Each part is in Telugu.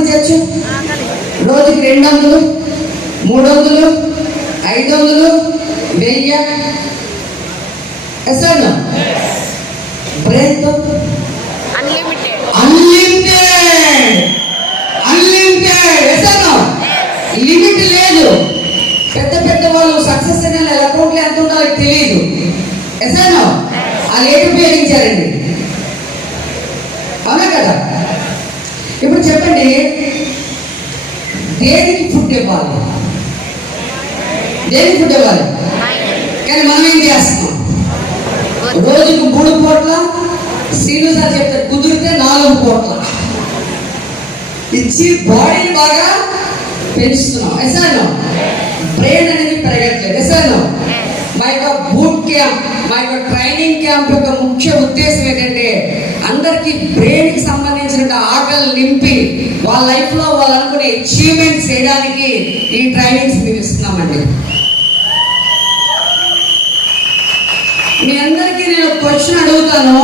సంపాదించవచ్చు రోజుకి రెండు వందలు మూడు వందలు ఐదు వందలు వెయ్యి ఎసాను బ్రెయిన్తో అన్లిమిటెడ్ అన్లిమిటెడ్ లిమిట్ లేదు. పెద్ద పెద్ద వాళ్ళు సక్సెస్ అయిన అకౌంట్లో ఎంత ఉండాలో తెలియదు ఎసాను వాళ్ళు ఏది ఉపయోగించారండి అవునా కదా? ఇప్పుడు చెప్పండి దేనికి ఫుడ్ ఇవ్వాలి? దేనికి ఫుడ్ ఇవ్వాలి? కానీ మనం ఏం చేస్తున్నాం? రోజుకు మూడు పూట్ల శ్రీను సార్ చెప్తారు కుదిరితే నాలుగు పూట్ల. ఇచ్చి బాడీని బాగా పెంచుతున్నాం. ఎసాను బ్రెయిన్ అనేది పెరగట్లేదు. ఎసాను మా యొక్క బూట్ క్యాంప్ మా యొక్క ట్రైనింగ్ క్యాంప్ యొక్క ముఖ్య ఉద్దేశం ఏంటంటే అందరికీ బ్రెయిన్కి సంబంధించిన ఆకలి నింపి వాళ్ళ లైఫ్లో వాళ్ళు అనుకునే అచీవ్మెంట్ చేయడానికి ఈ ట్రైనింగ్స్ మీరు ఇస్తున్నామండి మీ అందరికీ నేను క్వశ్చన్ అడుగుతాను.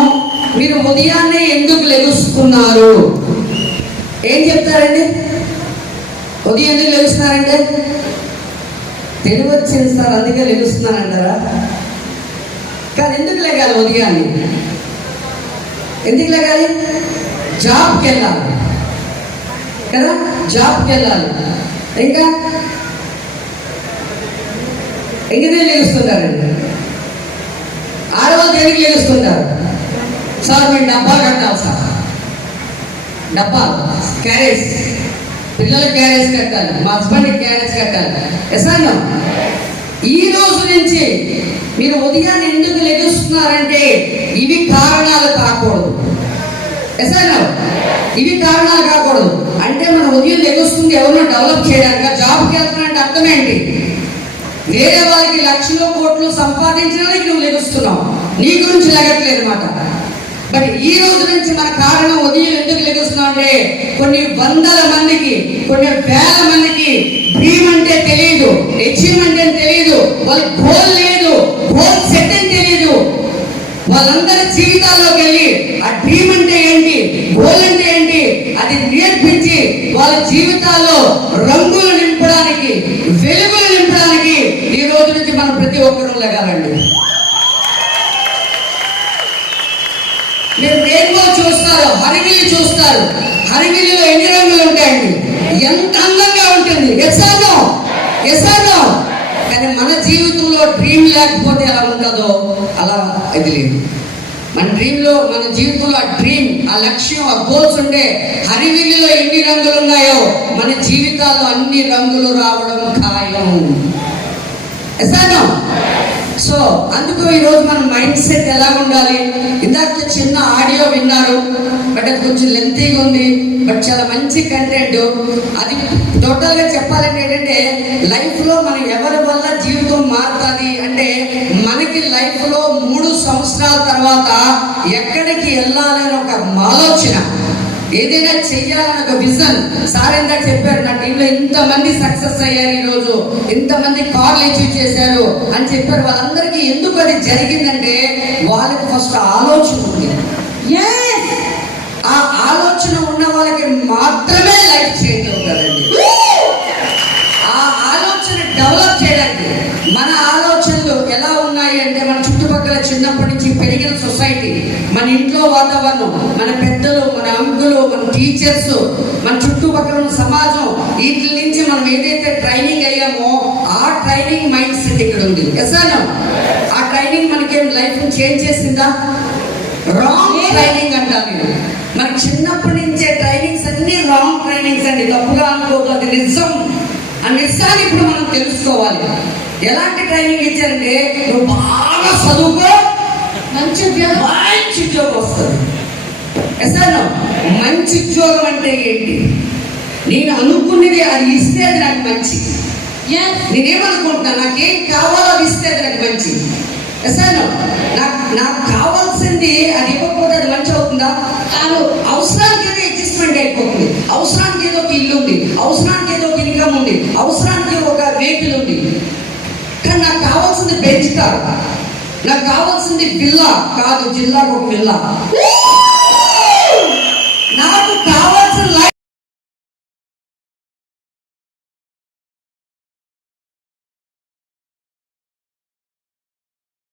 మీరు ఉదయాన్నే ఎందుకు లెగుస్తున్నారు? ఏం చెప్తారండి? ఉదయం ఎందుకు లెగుస్తున్నారంటే తెలివి వచ్చింది సార్ అందుకే లెగుస్తున్నారంటారా? కానీ ఎందుకు లెగాలి ఉదయాన్నే? ఎందుకు లెగాలి? జాబ్కి వెళ్ళాలి. కదా? జాబ్కి వెళ్ళాలి. ఇంకా? ఎంగితే లెగుస్తుంటారండి ఆడవాళ్ళు దేనికి లెగుస్తుంటారు సార్ మీరు డబ్బాలు కట్టాలి సార్. డబ్బా? క్యారేజ్. పిల్లల క్యారేజ్ కట్టాలి. మా హస్బెండ్ క్యారేజ్ కట్టాలి. ఎస్ ఈ రోజు నుంచి మీరు ఉదయాన్నే ఎందుకు లెగుస్తున్నారంటే ఇవి కారణాలు కాకూడదు. ఎస్ ఇవి కారణాలు కాకూడదు. మనం ఉదయం ఎవరినో డెవలప్ చేయడానికి. జాబ్కి వెళ్తున్నారంటే అర్థం ఏంటి? వేరే వాళ్ళకి లక్షలు కోట్లు సంపాదించడానికి నువ్వు లెగుస్తున్నావు నీ గురించి లెగట్లేదు అనమాట బట్ ఈ రోజు నుంచి మన కారణం ఉదయం ఎందుకు లెగుస్తున్నావు అంటే కొన్ని వందల మందికి కొన్ని వేల మందికి డ్రీమ్ అంటే తెలియదు అచీవ్మెంట్ అని తెలియదు వాళ్ళకి గోల్ లేదు గోల్ సెట్ అని తెలియదు వాళ్ళందరి జీవితాల్లోకి వెళ్ళి ఆ డ్రీమ్ అంటే ఏంటి గోల్ అంటే నేర్పించి వాళ్ళ జీవితాల్లో రంగులు నింపడానికి వెలుగులు నింపడానికి ఈ రోజు నుంచి మనం ప్రతి ఒక్కరూ లెగాలండి. మీరు రెయిన్బో చూస్తారు హరిగిల్లి చూస్తారు. హరిగిల్లిలో ఎన్ని రంగులు ఉంటాయండి? ఎంత అందంగా ఉంటుంది. ఎసానో ఎసానో కానీ మన జీవితంలో డ్రీమ్ లేకపోతే ఎలా ఉంటుందో అలా అది లేదు. మన డ్రీమ్లో మన జీవితంలో ఆ డ్రీమ్ ఆ లక్ష్యం ఆ గోల్స్ ఉండే హరివిల్లిలో రంగులు ఉన్నాయో? మన జీవితాల్లో అన్ని రంగులు రావడం ఖాయం. సో అందుకు ఈరోజు మన మైండ్ సెట్ ఎలా ఉండాలి? ఇందాక చిన్న ఆడియో విన్నారు. బట్ అది కొంచెం లెంతీగా ఉంది. బట్ చాలా మంచి కంటెంట్ అది టోటల్గా చెప్పాలంటే ఏంటంటే లైఫ్లో మనం ఎవరి వల్ల జీవితం మారుతుంది? అంటే మనకి లైఫ్లో మూడు సంవత్సరాల తర్వాత ఎక్కడికి వెళ్ళాలి అని ఒక ఆలోచన. ఏదైనా చెయ్యాలని ఒక విజన్ సార్ ఇందాక చెప్పారు నా టీంలో ఇంతమంది సక్సెస్ అయ్యారు ఈ రోజు ఇంతమంది కార్లు అచీవ్ చేశారు అని చెప్పారు. వాళ్ళందరికీ ఎందుకు అది జరిగిందంటే వాళ్ళకి ఫస్ట్ ఆలోచన ఉంది! ఆ ఆలోచన ఉన్న వాళ్ళకి మాత్రమే లైఫ్ చేంజ్ అవుతుందండి. ఆ ఆలోచన డెవలప్ చేయడానికి మన ఆలోచనలు ఎలా ఉన్నాయి అంటే మన చుట్టుపక్కల చిన్నప్పటి నుంచి పెరిగిన సొసైటీ మన ఇంట్లో వాతావరణం మన పెద్దలు టీచర్స్ మన చుట్టుపక్కల ఉన్న సమాజం వీటి నుంచి మనం ఏదైతే ట్రైనింగ్ అయ్యామో ఆ ట్రైనింగ్ మైండ్ సెట్ ఇక్కడ ఉంది. ఆ ట్రైనింగ్ మనకేం లైఫ్ చేంజ్ చేసిందా? రాంగ్ ట్రైనింగ్ అంటాను నేను. మనకి చిన్నప్పటి నుంచే ట్రైనింగ్స్ అన్ని రాంగ్ ట్రైనింగ్స్ అండి. తప్పుగా అనుకోవద్దు. అది నిజం. ఆ నిజాన్ని ఇప్పుడు మనం తెలుసుకోవాలి. ఎలాంటి ట్రైనింగ్ ఇచ్చారంటే నువ్వు బాగా చదువుకో. మంచి మంచి ఉద్యోగం వస్తుంది. మంచి ఉద్యోగం అంటే ఏంటి? నేను అనుకున్నది అది ఇస్తే అది నాకు మంచి నేనేమనుకుంటున్నా నాకేం కావాలో అది ఇస్తే అది నాకు మంచి నాకు నాకు కావాల్సింది అది ఇవ్వకపోతే అది మంచి అవుతుందా? కాదు. అవసరానికి ఏదో అడ్జస్ట్మెంట్ అయిపోతుంది. అవసరానికి ఏదో ఒక ఇల్లు ఉంది. అవసరానికి ఏదో ఒక ఇన్కమ్ ఉంది. అవసరానికి ఒక వెహికల్ ఉంది. కానీ నాకు కావాల్సింది బెంచ్ కార్ నాకు కావాల్సింది విల్లా కాదు జిల్లాకు ఒక కావాల్సింది